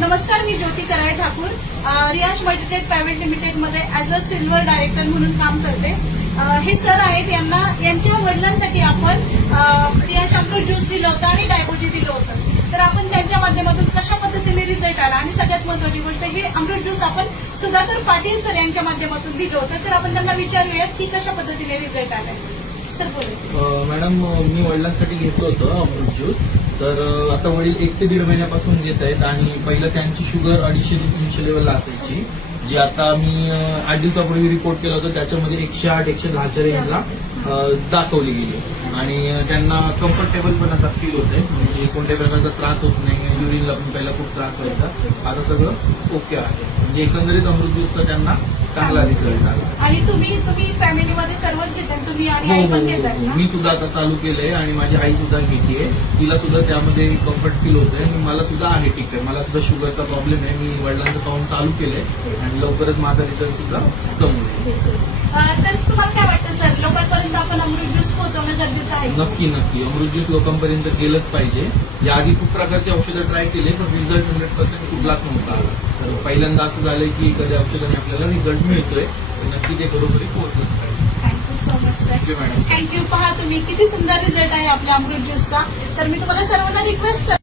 नमस्कार, मी ज्योती कराळे ठाकूर रियाज Multitech private limited मध्ये ऍज अ सिल्वर डायरेक्टर म्हणून काम करते. हे सर आहेत, यांच्या वडिलांसाठी आपण रियाज अमृत ज्यूस दिलं होतं आणि डायबोजी दिलं होतं. तर आपण त्यांच्या माध्यमातून कशा पद्धतीने रिझल्ट आला आणि सगळ्यात महत्वाची गोष्ट हे अमृत ज्यूस आपण सुधाकर पाटील सर यांच्या माध्यमातून दिलं होतं. तर आपण त्यांना विचारूयात की कशा पद्धतीने रिझल्ट आलाय. सर बोलू. मॅडम, मी वडिलांसाठी घेतलं होतं अमृत ज्यूस. तर आता वडील 1 ते 1.5 महिन्यापासून घेत आहेत आणि पहिलं त्यांची शुगर 250 ते 300 लेवलला असायची, जी आता मी 8 दिवसापूर्वी रिपोर्ट केलं होतं. त्याच्यामध्ये 108, 110च्या रेंजला दाखवली गेली आणि त्यांना कम्फर्टेबल पण आता फील होतंय. म्हणजे कोणत्याही प्रकारचा त्रास होत नाही. युरिनला पण पहिला खूप त्रास व्हायचा, आता सगळं ओके आहे. म्हणजे एकंदरीत अमृत ज्यूसचा त्यांना चांगला रिझल्ट आला. आणि तुम्ही फॅमिलीमध्ये सर्वच घेताय, तुम्ही आणि आई पण घेताय ना? मी सुद्धा आता चालू केलंय आणि माझी आई सुद्धा घेतीये. तिला सुद्धा त्यामध्ये कम्फर्ट फील होतंय आणि मला सुद्धा आहे ठीक आहे. मला सुद्धा शुगरचा प्रॉब्लेम आहे. मी वडिलांचं पाहून चालू केलंय आणि लवकरच माझा रिझल्ट सुद्धा समोर येईल. तर तुम्हाला काय वाटतं सर, लोकांपर्यंत आपण अमृत ज्यूस पोहोचवणं गरजेचं आहे? नक्की नक्की अमृत ज्यूस लोकांपर्यंत गेलंच पाहिजे. याआधी खूप प्रकारची औषधं ट्राय केले, पण रिझल्ट 100% कुठलाच नव्हता आला. तर पहिल्यांदा असं झालंय की एखाद्या औषधाने आपल्याला रिझल्ट मिळतोय, तर नक्की ते घरोघरी पोहोचलंच पाहिजे. Thank you so much sir. Thank you madam. Thank you. पहा तुम्ही किती सुंदर रिझल्ट आहे आपल्या अमृत ज्यूसचा. तर मी तुम्हाला सर्वांना रिक्वेस्ट